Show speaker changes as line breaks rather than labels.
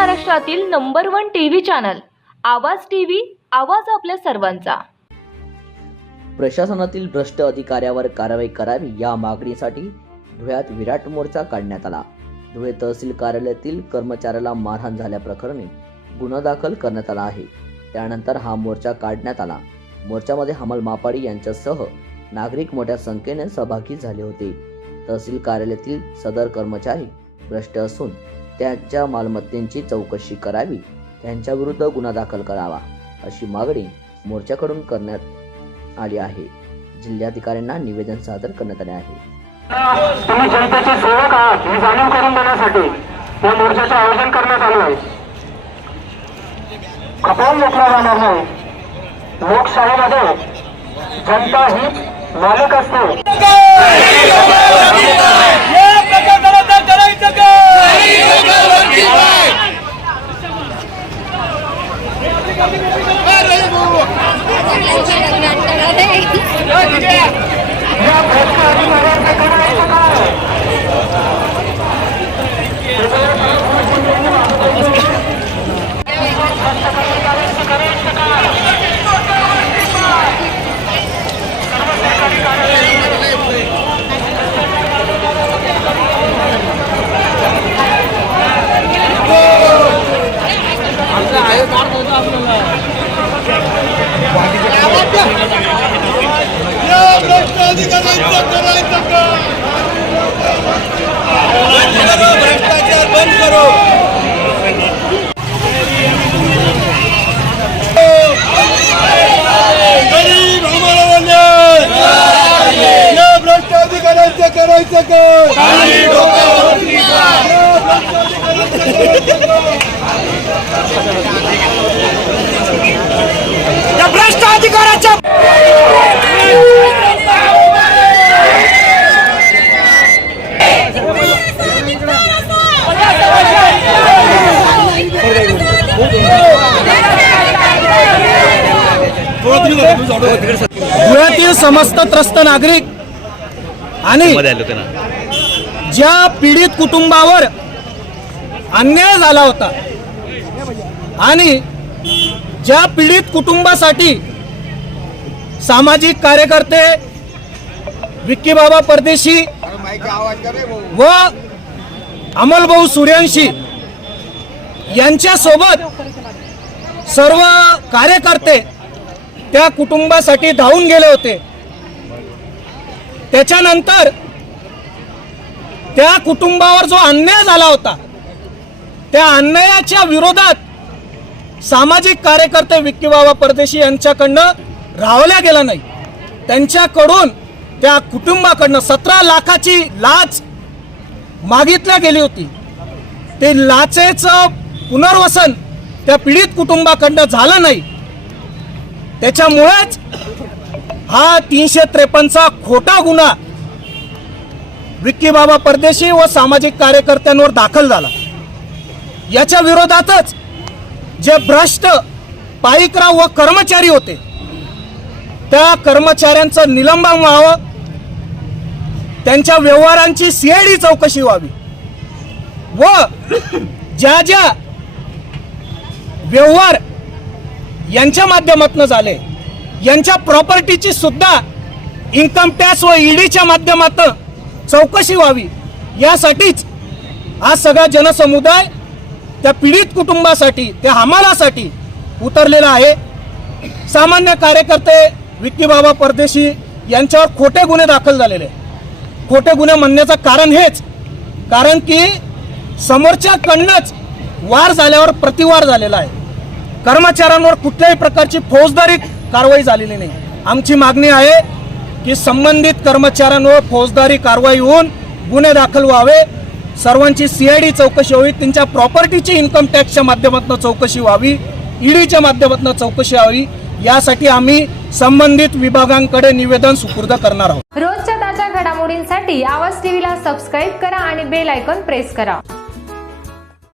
महाराष्ट्रातील number one TV channel Awaaz TV Awaaz आपल्या सर्वांचा.
प्रशासनातील भ्रष्ट अधिकाऱ्यावर कारवाई करावी या मागणीसाठी धुळ्यात विराट मोर्चा काढण्यात आला. धुळे तहसील कार्यालयातील कर्मचाऱ्याला मारहाण झाल्याप्रकरणी गुन्हा दाखल करण्यात आला आहे. त्यानंतर हा मोर्चा काढण्यात आला. मोर्चामध्ये हमाल मापाडी यांच्यासह नागरिक मोठ्या संख्येने सहभागी झाले होते. तहसील कार्यालयातील सदर कर्मचारी भ्रष्ट असून त्यांच्या मालमत्तेची चौकशी करावी त्यांच्याविरुद्ध गुन्हा दाखल करावा अशी मागणी मोर्चाकडून करण्यात आली आहे. जिल्हाधिकाऱ्यांना निवेदन सादर करण्यात आले आहे.
तुम्ही जनतेचे सेवक आहात हे जाणीव करून देण्यासाठी या मोर्चाचे आयोजन करण्यात आले आहे. खपवून घेतला जाणार नाही. लोकशाहीमध्ये जनता ही मालक असते
या प्रकरणाला करायचं काय
या भ्रष्ट अधिकाऱ्यांचं करायचं काय
भ्रष्टाचार बंद करो गरीब हमारा अन्याय या भ्रष्ट अधिकाऱ्यांचं करायचं काय या भ्रष्ट अधिकाऱ्यांचं करायचं काय?
या भ्रष्ट अधिकाऱ्याच्या
धुळ्यातील समस्त त्रस्त नागरिक आणि ज्या पीडित कुटुंबावर अन्याय झाला होता आणि ज्या पीडित कुटुंबासाठी सामाजिक कार्यकर्ते विक्की बाबा परदेशी व अमलभाऊ सूर्यवंशी यांच्यासोबत सर्व कार्यकर्ते त्या कुटुंबासाठी धावून गेले होते. त्याच्यानंतर त्या कुटुंबावर जो अन्याय झाला होता त्या अन्यायाच्या विरोधात सामाजिक कार्यकर्ते विक्की बाबा परदेशी यांच्याकडनं रावल्या गेला नाही. त्यांच्याकडून त्या कुटुंबाकडनं सतरा लाखाची लाच मागितल्या गेली होती. ते लाचेचं पुनर्वसन त्या पीडित कुटुंबाकडनं झालं नाही. त्याच्यामुळेच हा तीनशे त्रेपन्नचा खोटा गुन्हा विक्की बाबा परदेशी व सामाजिक कार्यकर्त्यांवर दाखल झाला. याच्या विरोधातच जे भ्रष्ट पाईकराव व कर्मचारी होते त्या कर्मचाऱ्यांचं निलंबन व्हावं त्यांच्या व्यवहारांची सीआयडी चौकशी व्हावी व ज्या ज्या व्यवहार यांच्या माध्यमातून झाले. यांच्या प्रॉपर्टीची सुद्धा इन्कम टॅक्स व ईडीच्या माध्यमातून चौकशी व्हावी. यासाठीच हा सगळा जनसमुदाय त्या पीडित कुटुंबासाठी त्या हमालासाठी उतरलेला आहे. सामान्य कार्यकर्ते विक्कीबाबा परदेशी यांच्यावर खोटे गुन्हे दाखल झालेले खोटे गुन्हे म्हणण्याचं कारण हेच कारण की समोरच्याकडनंच वार झाल्यावर प्रतिवार झालेला आहे. कर्मचाऱ्यांवर कुठल्याही प्रकारची फौजदारी कारवाई झालेली नाही. आमची मागणी आहे की संबंधित कर्मचाऱ्यांवर फौजदारी कारवाई होऊन गुन्हे दाखल व्हावे. सर्वांची सीआयडी चौकशी व्हावी त्यांच्या प्रॉपर्टीची इन्कम टॅक्सच्या माध्यमातून चौकशी व्हावी ईडीच्या माध्यमातून चौकशी व्हावी. यासाठी आम्ही संबंधित विभागांकडे निवेदन सुपूर्द करणार आहोत.
रोजच्या ताज्या घडामोडींसाठी आवाज टीव्हीला सबस्क्राईब करा आणि बेल आयकॉन प्रेस करा.